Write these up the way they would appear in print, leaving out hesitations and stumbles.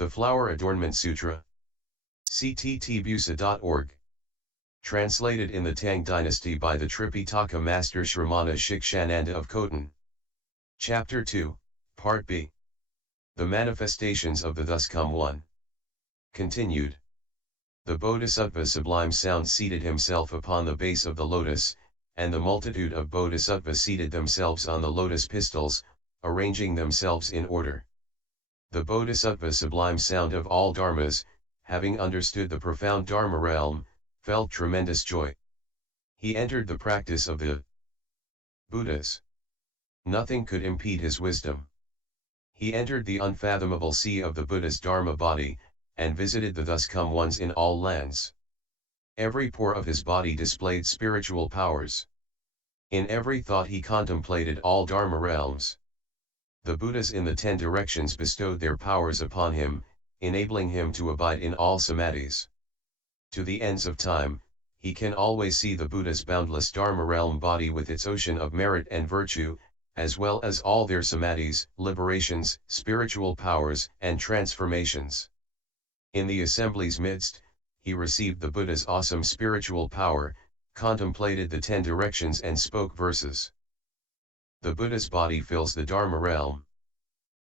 The Flower Adornment Sutra. cttbusa.org. Translated in the Tang Dynasty by the Tripitaka Master Shramana Shikshananda of Khotan. Chapter 2, Part B. The Manifestations of the Thus Come One. Continued. The Bodhisattva Sublime Sound seated himself upon the base of the lotus, and the multitude of Bodhisattvas seated themselves on the lotus pistils, arranging themselves in order. The Bodhisattva Sublime Sound of all Dharmas, having understood the profound Dharma realm, felt tremendous joy. He entered the practice of the Buddhas. Nothing could impede his wisdom. He entered the unfathomable sea of the Buddha's Dharma body, and visited the Thus Come Ones in all lands. Every pore of his body displayed spiritual powers. In every thought he contemplated all Dharma realms. The Buddhas in the 10 directions bestowed their powers upon him, enabling him to abide in all Samadhis. To the ends of time, he can always see the Buddha's boundless Dharma realm body with its ocean of merit and virtue, as well as all their Samadhis, liberations, spiritual powers, and transformations. In the assembly's midst, he received the Buddha's awesome spiritual power, contemplated the 10 directions and spoke verses. The Buddha's body fills the Dharma realm.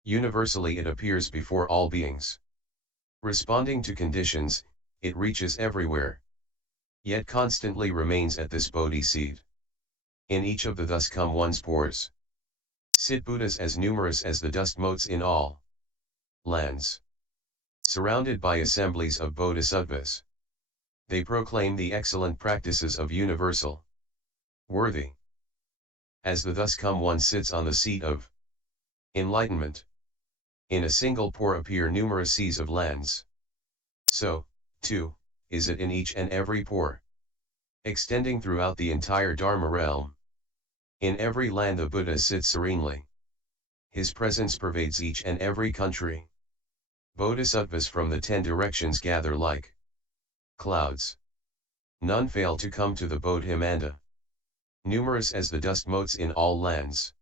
Universally it appears before all beings. Responding to conditions, it reaches everywhere. Yet constantly remains at this Bodhi seed. In each of the Thus Come One's pores sit Buddhas as numerous as the dust motes in all lands. Surrounded by assemblies of Bodhisattvas, they proclaim the excellent practices of universal worthy. As the Thus Come One sits on the seat of enlightenment, in a single pore appear numerous seas of lands. So, too, is it in each and every pore, extending throughout the entire Dharma realm. In every land the Buddha sits serenely. His presence pervades each and every country. Bodhisattvas from the 10 directions gather like clouds. None fail to come to the Bodhimanda. Numerous as the dust motes in all lands.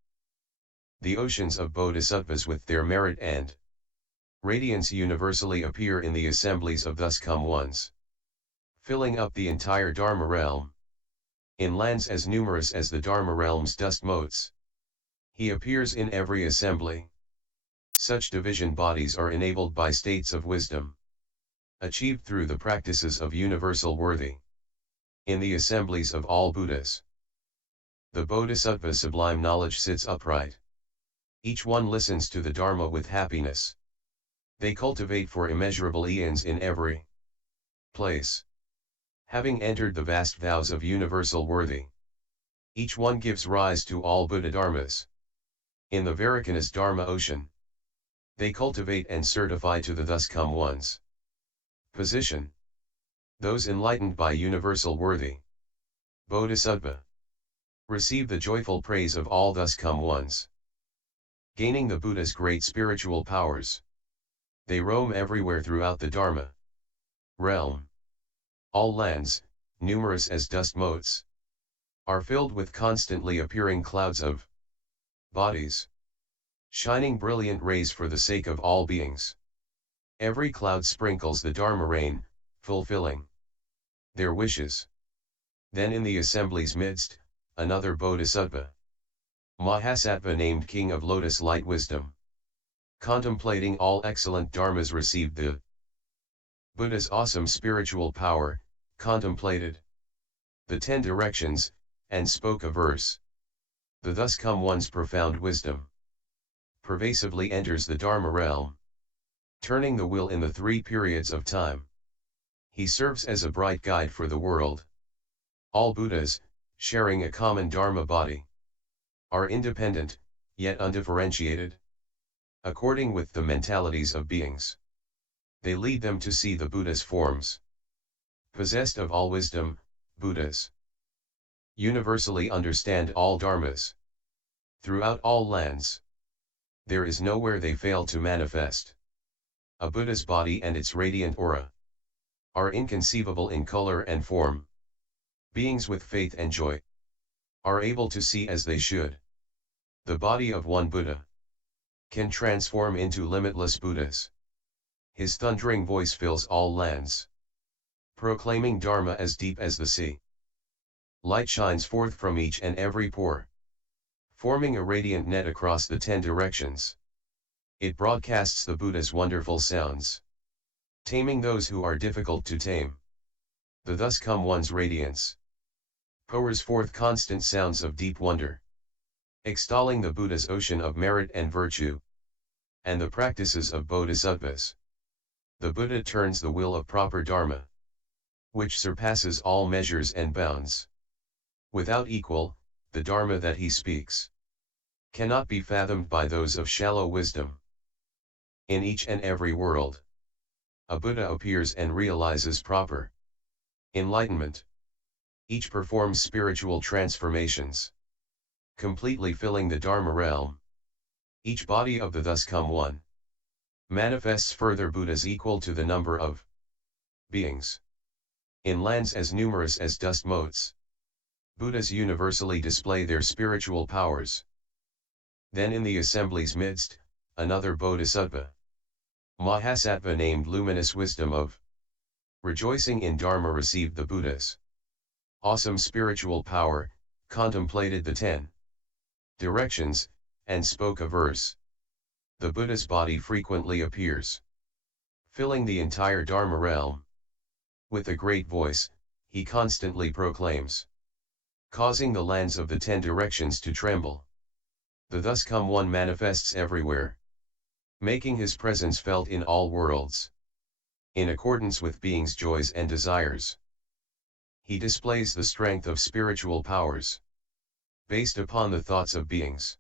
The oceans of Bodhisattvas with their merit and radiance universally appear in the assemblies of Thus Come Ones, filling up the entire Dharma realm. In lands as numerous as the Dharma realm's dust motes, he appears in every assembly. Such division bodies are enabled by states of wisdom, achieved through the practices of universal worthy. In the assemblies of all Buddhas, the Bodhisattva sublime knowledge sits upright. Each one listens to the Dharma with happiness. They cultivate for immeasurable eons in every place. Having entered the vast vows of universal worthy, each one gives rise to all Buddha Dharmas. In the Vairochana's Dharma ocean, they cultivate and certify to the Thus Come Ones position. Those enlightened by universal worthy Bodhisattva receive the joyful praise of all Thus Come Ones. Gaining the Buddha's great spiritual powers, they roam everywhere throughout the Dharma realm. All lands, numerous as dust motes, are filled with constantly appearing clouds of bodies, shining brilliant rays for the sake of all beings. Every cloud sprinkles the Dharma rain, fulfilling their wishes. Then in the assembly's midst, another Bodhisattva, Mahasattva named King of Lotus Light Wisdom, contemplating all excellent Dharmas received the Buddha's awesome spiritual power, contemplated the 10 directions, and spoke a verse. The Thus Come One's profound wisdom pervasively enters the Dharma realm, turning the will in the 3 periods of time. He serves as a bright guide for the world. All Buddhas, sharing a common Dharma body, are independent, yet undifferentiated. According with the mentalities of beings, they lead them to see the Buddha's forms. Possessed of all wisdom, Buddhas universally understand all Dharmas. Throughout all lands, there is nowhere they fail to manifest. A Buddha's body and its radiant aura are inconceivable in color and form. Beings with faith and joy are able to see as they should. The body of one Buddha can transform into limitless Buddhas. His thundering voice fills all lands, proclaiming Dharma as deep as the sea. Light shines forth from each and every pore, forming a radiant net across the 10 directions. It broadcasts the Buddha's wonderful sounds, taming those who are difficult to tame. The thus come one's radiance pours forth constant sounds of deep wonder, extolling the Buddha's ocean of merit and virtue, and the practices of Bodhisattvas. The Buddha turns the will of proper Dharma, which surpasses all measures and bounds. Without equal, the Dharma that he speaks cannot be fathomed by those of shallow wisdom. In each and every world, a Buddha appears and realizes proper enlightenment. Each performs spiritual transformations, completely filling the Dharma realm. Each body of the thus come one manifests further Buddhas equal to the number of beings. In lands as numerous as dust motes, Buddhas universally display their spiritual powers. Then in the assembly's midst, another Bodhisattva, Mahasattva named Luminous Wisdom of rejoicing in Dharma, received the Buddha's awesome spiritual power, contemplated the 10 directions, and spoke a verse. The Buddha's body frequently appears, filling the entire Dharma realm. With a great voice, he constantly proclaims, causing the lands of the 10 directions to tremble. The thus come one manifests everywhere, making his presence felt in all worlds, in accordance with beings' joys and desires. He displays the strength of spiritual powers, based upon the thoughts of beings.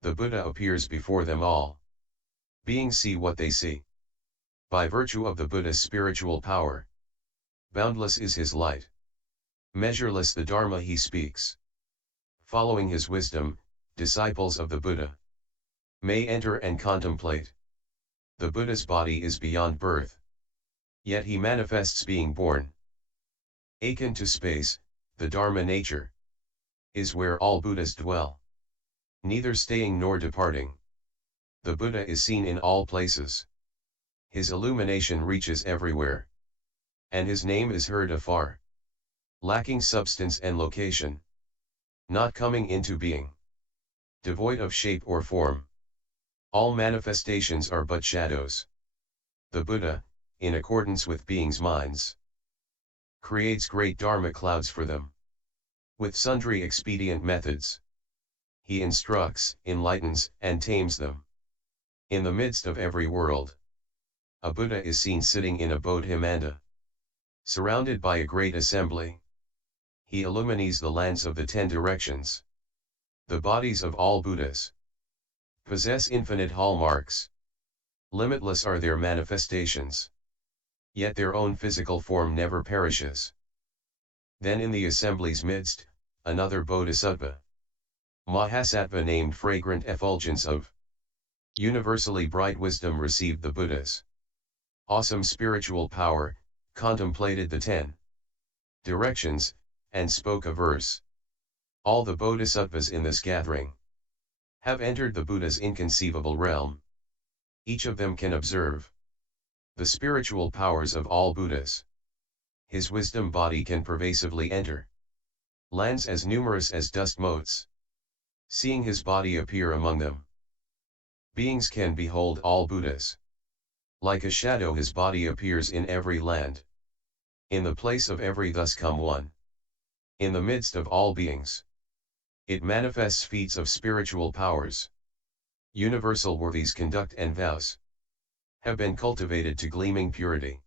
The Buddha appears before them all. Beings see what they see. By virtue of the Buddha's spiritual power, boundless is his light, measureless the Dharma he speaks. Following his wisdom, disciples of the Buddha may enter and contemplate. The Buddha's body is beyond birth, yet he manifests being born. Akin to space, the Dharma nature is where all Buddhas dwell, neither staying nor departing. The Buddha is seen in all places. His illumination reaches everywhere, and his name is heard afar. Lacking substance and location, not coming into being, devoid of shape or form. All manifestations are but shadows. The Buddha, in accordance with beings' minds, creates great Dharma clouds for them. With sundry expedient methods, he instructs, enlightens, and tames them. In the midst of every world, a Buddha is seen sitting in a Bodhimanda, surrounded by a great assembly. He illumines the lands of the 10 directions. The bodies of all Buddhas possess infinite hallmarks. Limitless are their manifestations, yet their own physical form never perishes. Then in the assembly's midst, another Bodhisattva, Mahasattva named Fragrant Effulgence of universally bright wisdom, received the Buddha's awesome spiritual power, contemplated the 10 directions, and spoke a verse. All the Bodhisattvas in this gathering have entered the Buddha's inconceivable realm. Each of them can observe the spiritual powers of all Buddhas. His wisdom body can pervasively enter lands as numerous as dust motes. Seeing his body appear among them, beings can behold all Buddhas. Like a shadow his body appears in every land, in the place of every thus come one, in the midst of all beings. It manifests feats of spiritual powers. Universal worthies conduct and vows have been cultivated to gleaming purity.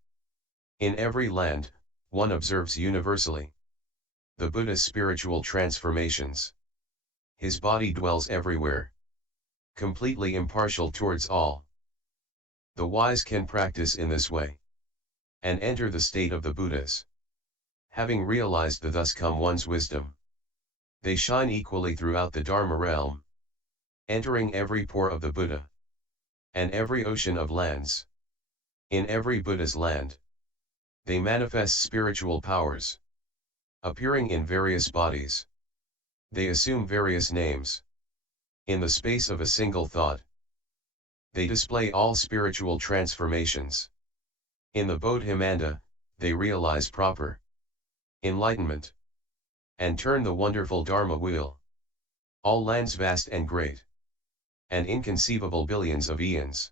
In every land, one observes universally the Buddha's spiritual transformations. His body dwells everywhere, completely impartial towards all. The wise can practice in this way, and enter the state of the Buddhas. Having realized the thus come one's wisdom, they shine equally throughout the Dharma realm, entering every pore of the Buddha, and every ocean of lands. In every Buddha's land, they manifest spiritual powers, appearing in various bodies. They assume various names. In the space of a single thought, They display all spiritual transformations. In the Bodhimanda, they realize proper enlightenment, and turn the wonderful Dharma wheel. All lands vast and great, and inconceivable billions of eons.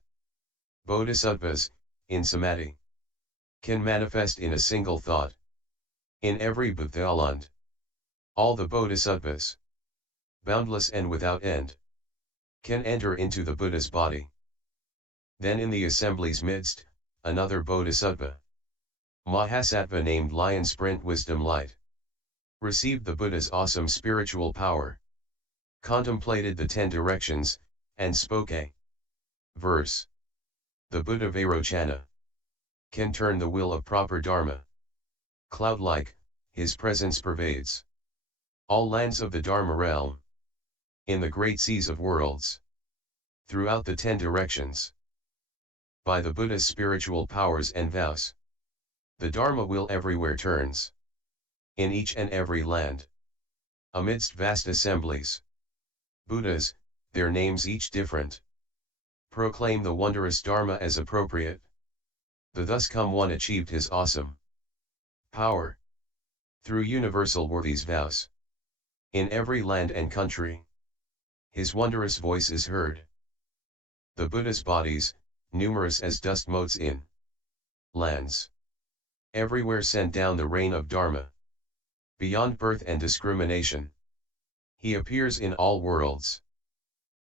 Bodhisattvas, in Samadhi, can manifest in a single thought. In every Buddhaland, all the Bodhisattvas, boundless and without end, can enter into the Buddha's body. Then in the assembly's midst, another Bodhisattva, Mahasattva named Lion Sprint Wisdom Light, received the Buddha's awesome spiritual power, contemplated the 10 directions, and spoke a verse. The Buddha Vairochana can turn the wheel of proper Dharma. Cloud-like, his presence pervades all lands of the Dharma realm, in the great seas of worlds, throughout the 10 directions. By the Buddha's spiritual powers and vows, the Dharma wheel everywhere turns, in each and every land, amidst vast assemblies. Buddhas, their names each different, proclaim the wondrous Dharma as appropriate. The thus come one achieved his awesome power, through universal worthies vows. In every land and country, his wondrous voice is heard. The Buddha's bodies, numerous as dust motes in lands, everywhere send down the rain of Dharma. Beyond birth and discrimination, he appears in all worlds,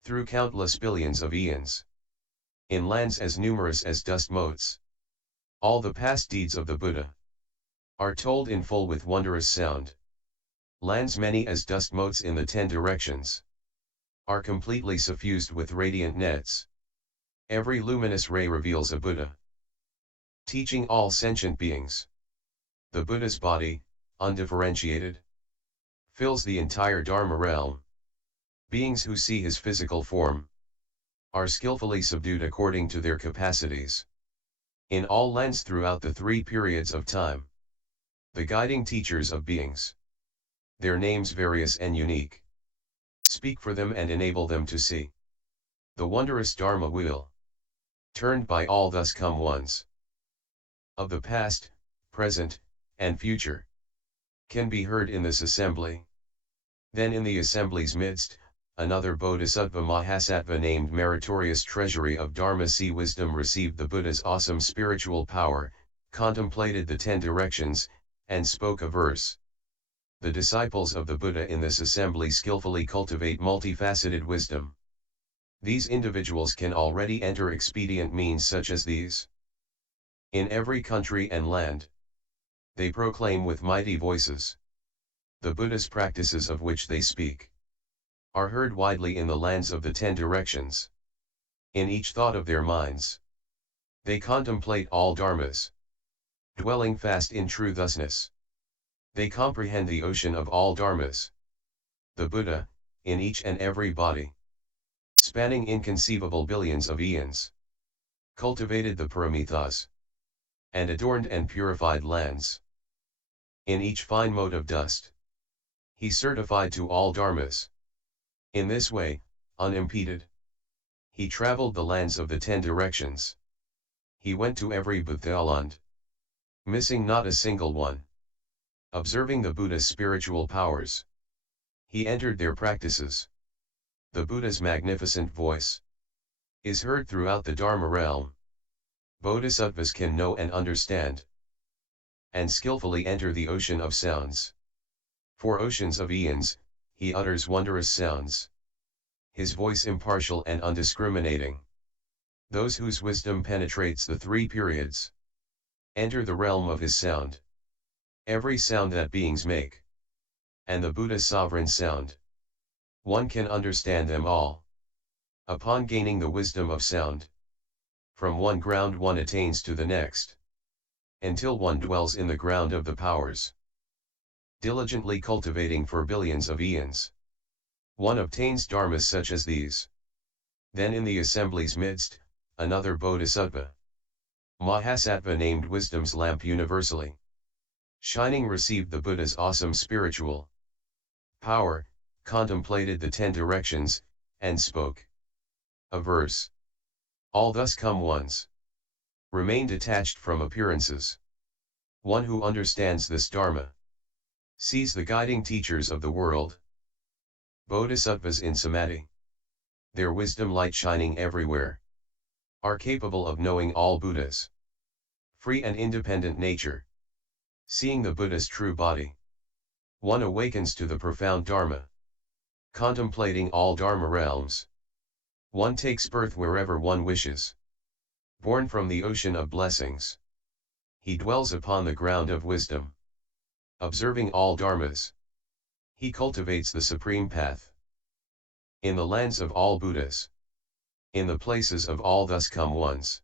through countless billions of eons, in lands as numerous as dust motes. All the past deeds of the Buddha are told in full with wondrous sound. Lands many as dust motes in the 10 directions are completely suffused with radiant nets. Every luminous ray reveals a Buddha, teaching all sentient beings. The Buddha's body, undifferentiated, fills the entire Dharma realm. Beings who see his physical form are skillfully subdued according to their capacities. In all lands throughout the 3 periods of time, the guiding teachers of beings, their names various and unique, speak for them and enable them to see the wondrous Dharma wheel, turned by all thus come ones of the past, present, and future, can be heard in this assembly. Then in the assembly's midst, another Bodhisattva Mahasattva named Meritorious Treasury of Dharma Sea Wisdom received the Buddha's awesome spiritual power, contemplated the 10 directions, and spoke a verse. The disciples of the Buddha in this assembly skillfully cultivate multifaceted wisdom. These individuals can already enter expedient means such as these. In every country and land, they proclaim with mighty voices the Buddha's practices of which they speak are heard widely in the lands of the 10 directions. In each thought of their minds, they contemplate all dharmas, dwelling fast in true thusness. They comprehend the ocean of all dharmas. The Buddha, in each and every body, spanning inconceivable billions of eons, cultivated the paramithas, and adorned and purified lands. In each fine mote of dust, he certified to all dharmas. In this way, unimpeded, he traveled the lands of the 10 directions. He went to every Buddhaland, missing not a single one. Observing the Buddha's spiritual powers, he entered their practices. The Buddha's magnificent voice is heard throughout the Dharma realm. Bodhisattvas can know and understand, and skillfully enter the ocean of sounds. For oceans of eons, he utters wondrous sounds. His voice impartial and undiscriminating. Those whose wisdom penetrates the 3 periods enter the realm of his sound. Every sound that beings make, and the Buddha's sovereign sound, one can understand them all. Upon gaining the wisdom of sound, from one ground one attains to the next, until one dwells in the ground of the powers. Diligently cultivating for billions of eons, one obtains dharmas such as these. Then in the assembly's midst, another Bodhisattva, Mahasattva named Wisdom's Lamp universally shining received the Buddha's awesome spiritual power, contemplated the 10 directions, and spoke a verse. All thus come ones. Remain detached from appearances. One who understands this Dharma sees the guiding teachers of the world. Bodhisattvas in Samadhi, their wisdom light shining everywhere, are capable of knowing all Buddhas. Free and independent nature. Seeing the Buddha's true body, one awakens to the profound Dharma. Contemplating all Dharma realms, one takes birth wherever one wishes. Born from the ocean of blessings, he dwells upon the ground of wisdom. Observing all Dharmas, he cultivates the supreme path. In the lands of all Buddhas, in the places of all thus come ones,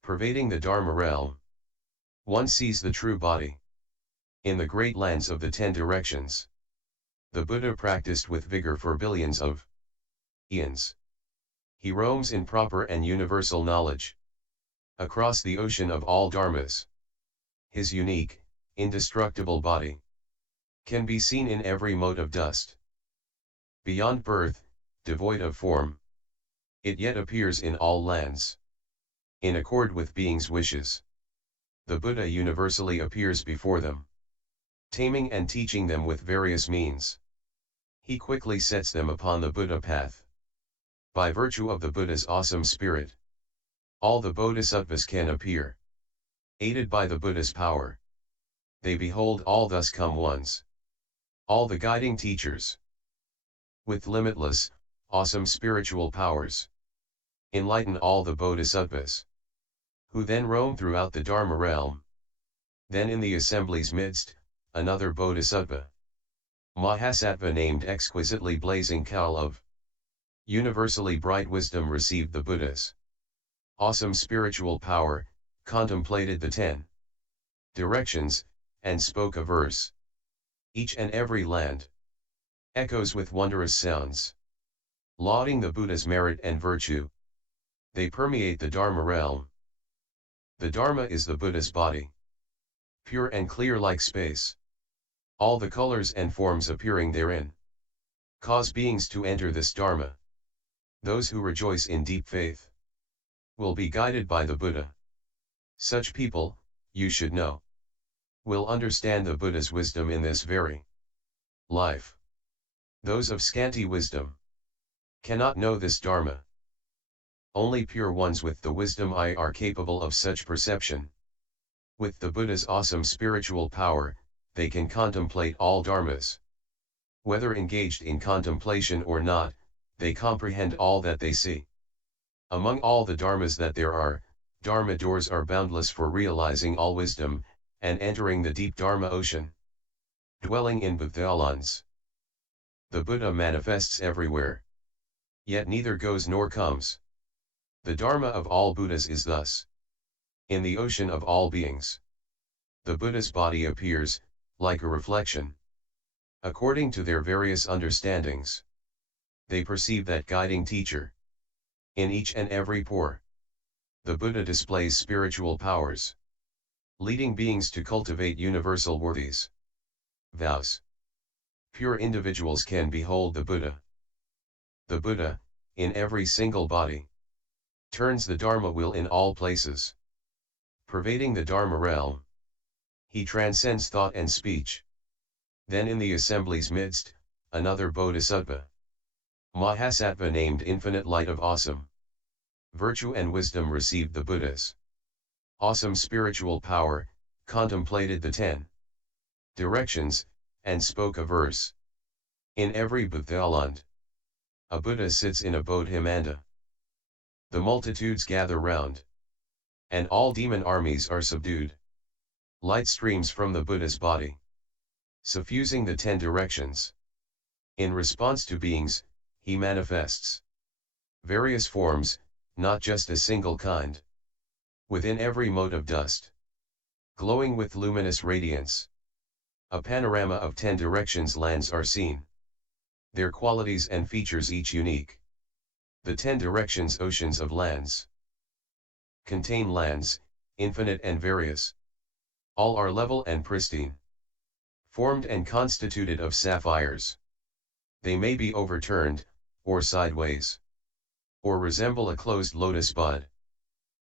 pervading the Dharma realm, one sees the true body. In the great lands of the 10 directions, the Buddha practiced with vigor for billions of eons. He roams in proper and universal knowledge across the ocean of all dharmas. His unique, indestructible body can be seen in every mote of dust. Beyond birth, devoid of form, it yet appears in all lands. In accord with beings' wishes, the Buddha universally appears before them, taming and teaching them with various means. He quickly sets them upon the Buddha path. By virtue of the Buddha's awesome spirit, all the Bodhisattvas can appear. Aided by the Buddha's power, they behold all thus come ones. All the guiding teachers, with limitless, awesome spiritual powers, enlighten all the Bodhisattvas, who then roam throughout the Dharma realm. Then in the assembly's midst, another Bodhisattva, Mahasattva named exquisitely blazing cowl of universally bright wisdom, received the Buddha's awesome spiritual power, contemplated the 10 directions, and spoke a verse. Each and every land echoes with wondrous sounds, lauding the Buddha's merit and virtue. They permeate the Dharma realm. The Dharma is the Buddha's body, pure and clear like space. All the colors and forms appearing therein cause beings to enter this Dharma. Those who rejoice in deep faith will be guided by the Buddha. Such people, you should know, will understand the Buddha's wisdom in this very life. Those of scanty wisdom cannot know this Dharma. Only pure ones with the wisdom eye are capable of such perception. With the Buddha's awesome spiritual power, they can contemplate all dharmas. Whether engaged in contemplation or not, they comprehend all that they see. Among all the dharmas that there are, dharma doors are boundless for realizing all wisdom, and entering the deep dharma ocean. Dwelling in Bodhisattvas, the Buddha manifests everywhere, yet neither goes nor comes. The Dharma of all Buddhas is thus. In the ocean of all beings, the Buddha's body appears, like a reflection. According to their various understandings, they perceive that guiding teacher. In each and every pore, the Buddha displays spiritual powers, leading beings to cultivate universal worthies. Vows. Pure individuals can behold the Buddha. The Buddha, in every single body, turns the Dharma wheel in all places. Pervading the Dharma realm, he transcends thought and speech. Then in the assembly's midst, another Bodhisattva, Mahasattva named Infinite Light of Awesome Virtue and Wisdom, received the Buddha's awesome spiritual power, contemplated the 10 directions, and spoke a verse. In every Bodhiland, a Buddha sits in a Bodhimanda. The multitudes gather round, and all demon armies are subdued. Light streams from the Buddha's body, suffusing the 10 directions. In response to beings, he manifests various forms, not just a single kind. Within every mote of dust, glowing with luminous radiance, a panorama of 10 directions lands are seen. Their qualities and features each unique. The 10 directions oceans of lands contain lands, infinite and various. All are level and pristine, formed and constituted of sapphires. They may be overturned, or sideways, or resemble a closed lotus bud.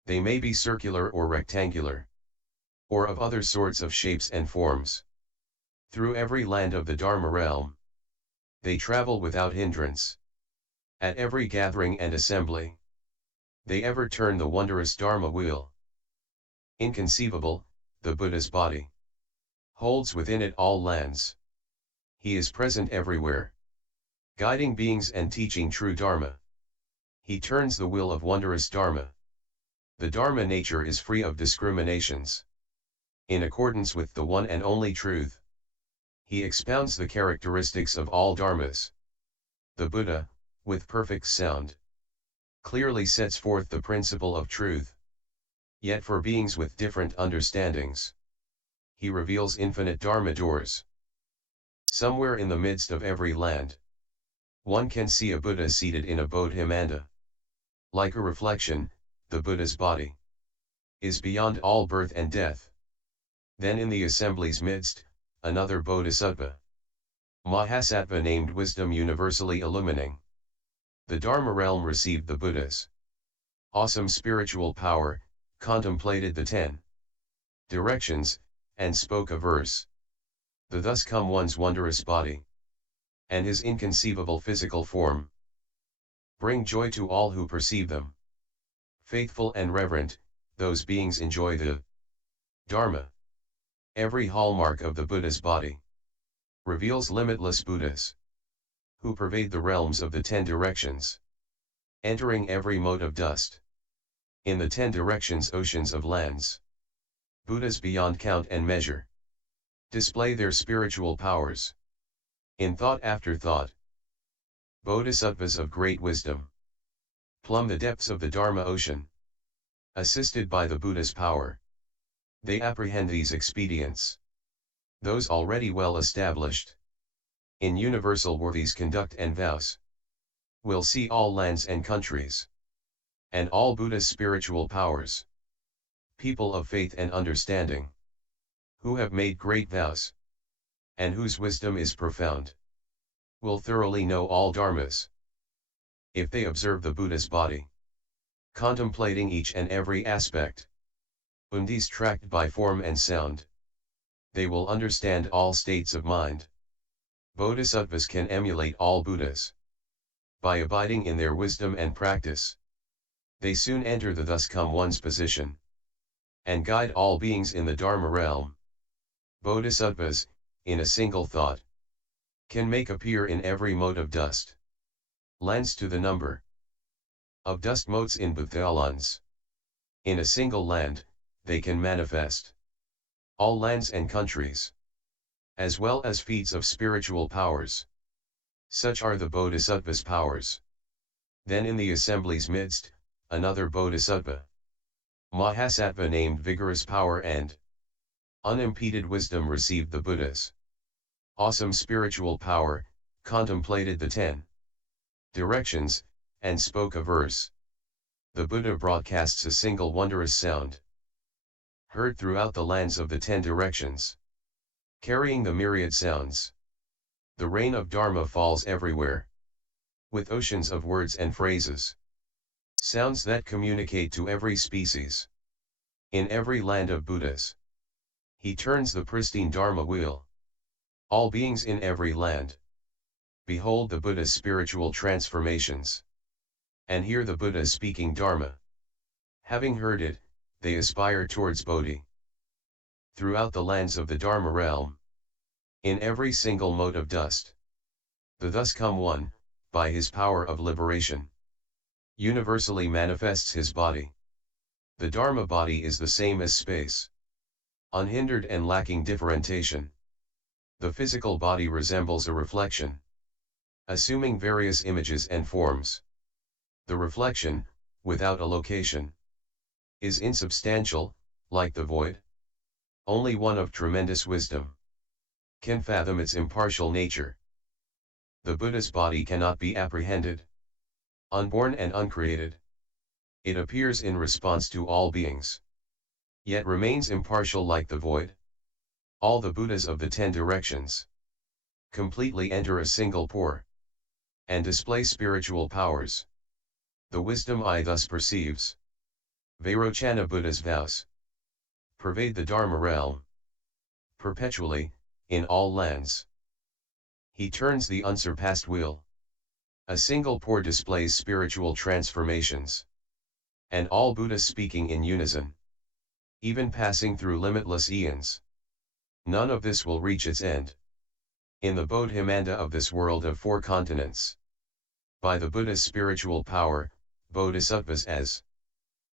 They may be circular or rectangular, or of other sorts of shapes and forms. Through every land of the Dharma realm, they travel without hindrance. At every gathering and assembly, they ever turn the wondrous Dharma wheel. Inconceivable, the Buddha's body holds within it all lands. He is present everywhere, guiding beings and teaching true Dharma. He turns the wheel of wondrous Dharma. The Dharma nature is free of discriminations. In accordance with the one and only truth, he expounds the characteristics of all Dharmas. The Buddha, with perfect sound, clearly sets forth the principle of truth. Yet for beings with different understandings, he reveals infinite Dharma doors. Somewhere in the midst of every land, one can see a Buddha seated in a Bodhimanda. Like a reflection, the Buddha's body is beyond all birth and death. Then in the assembly's midst, another Bodhisattva, Mahasattva named Wisdom universally illumining. The Dharma realm received the Buddha's awesome spiritual power, contemplated the 10 directions, and spoke a verse. The thus come one's wondrous body, and his inconceivable physical form, bring joy to all who perceive them. Faithful and reverent, those beings enjoy the Dharma. Every hallmark of the Buddha's body reveals limitless Buddhas, who pervade the realms of the 10 directions, entering every mote of dust. In the 10 directions oceans of lands, Buddhas beyond count and measure display their spiritual powers. In thought after thought, Bodhisattvas of great wisdom plumb the depths of the Dharma ocean. Assisted by the Buddha's power, they apprehend these expedients, those already well established in universal worthies conduct and vows, will see all lands and countries, and all Buddha's spiritual powers. People of faith and understanding, who have made great vows, and whose wisdom is profound, will thoroughly know all Dharmas. If they observe the Buddha's body, contemplating each and every aspect, undistracted by form and sound, they will understand all states of mind. Bodhisattvas can emulate all Buddhas. By abiding in their wisdom and practice, they soon enter the thus come one's position, and guide all beings in the Dharma realm. Bodhisattvas, in a single thought, can make appear in every mote of dust lands to the number of dust motes in bathalons. In a single land, they can manifest all lands and countries, as well as feats of spiritual powers. Such are the Bodhisattva's powers. Then in the assembly's midst, another Bodhisattva, Mahasattva named Vigorous Power and Unimpeded Wisdom received the Buddha's awesome spiritual power, contemplated the 10 directions, and spoke a verse. The Buddha broadcasts a single wondrous sound, heard throughout the lands of the 10 directions, carrying the myriad sounds. The rain of Dharma falls everywhere, with oceans of words and phrases, sounds that communicate to every species. In every land of Buddhas, he turns the pristine Dharma wheel. All beings in every land behold the Buddha's spiritual transformations, and hear the Buddha speaking Dharma. Having heard it, they aspire towards Bodhi. Throughout the lands of the Dharma realm, in every single mote of dust, the thus come one, by his power of liberation, universally manifests his body. The Dharma body is the same as space, unhindered and lacking differentiation. The physical body resembles a reflection, assuming various images and forms. The reflection, without a location, is insubstantial, like the void. Only one of tremendous wisdom can fathom its impartial nature. The Buddha's body cannot be apprehended, unborn and uncreated. It appears in response to all beings, yet remains impartial like the void. All the Buddhas of the 10 directions completely enter a single pore, and display spiritual powers. The wisdom I thus perceives. Vairochana Buddha's vows. Pervade the Dharma realm. Perpetually, in all lands. He turns the unsurpassed wheel. A single pour displays spiritual transformations. And all Buddhas speaking in unison. Even passing through limitless eons. None of this will reach its end. In the Bodhimanda of this world of 4 continents. By the Buddha's spiritual power, Bodhisattvas as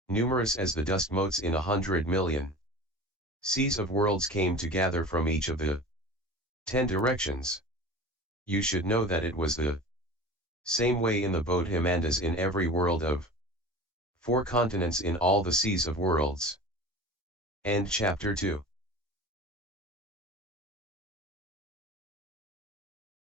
numerous as the dust motes in 100 million. Seas of worlds came to gather from each of the 10 directions. You should know that it was the same way in the Bodhimandas in every world of 4 continents in all the seas of worlds. End chapter 2.